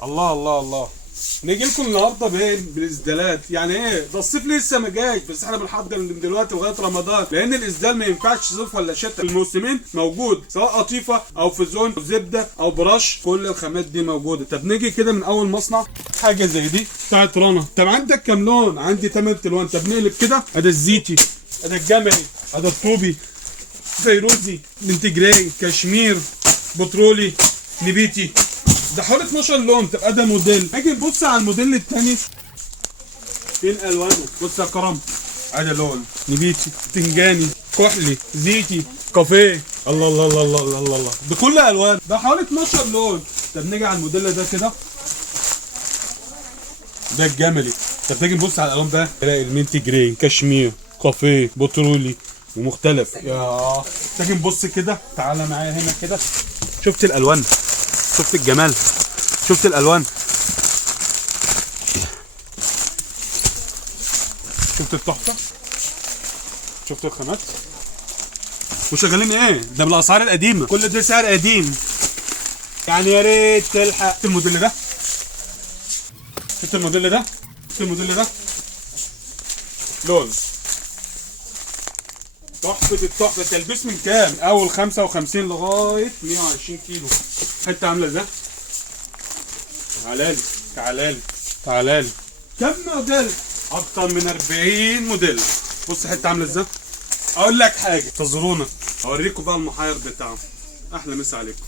الله الله الله. نيجي لكم النهارده بالاسدالات. يعني ايه ده؟ الصيف لسه ما جاش، بس احنا بنحضر من دلوقتي لغايه رمضان، لان الاسدال ما ينفعش صيف ولا شتاء. الموسمين موجود، سواء قطيفه او فيزون او زبده او برش، كل الخامات دي موجوده. طب نيجي كده من اول مصنع. حاجه زي دي بتاعت رنا. طب عندك كام لون؟ عندي 8 الوان. طب نقلب كده. ادي الزيتي، ادي الجملي، ادي الطوبي، فيروزي، انتجراي، كشمير، بترولي، نبيتي. ده حوالي 12 لون. تبقى ده موديل. نيجي نبص على الموديل الثاني. فين الوانه؟ بص يا كرم، ادي لون نبيتي، تنجاني، كحلي، زيتي، كافيه. الله الله الله الله الله الله الله. ده كل الوان. ده حوالي 12 لون. طب نيجي على الموديل ده كده. ده الجملي. طب نيجي نبص على الالوان بقى. تلاقي المنتي جراي، كشمير، كافيه، بترولي ومختلف. يا تيجي نبص كده. تعالى معايا هنا كده. شفت الالوان؟ شفت الجمال؟ شفت الالوان؟ شفت التحفه؟ شفت الخامات؟ وشغالين ايه؟ ده بالاسعار القديمه. كل ده سعر قديم، يعني يا ريت تلحق. شفت الموديل ده؟ شفت الموديل ده؟ شفت الموديل ده؟ لون تحفه التحفه. تلبس من كام؟ اول 55 لغايه 120 كيلو. حته عامله ازاي؟ تعالالي تعالالي تعالالي. كم موديل؟ اكتر من 40 موديل. بص حته عامله ازاي. اقول لك حاجه، انتظرونا اوريكم بقى المحير بتاعهم. احلى مسا عليكم.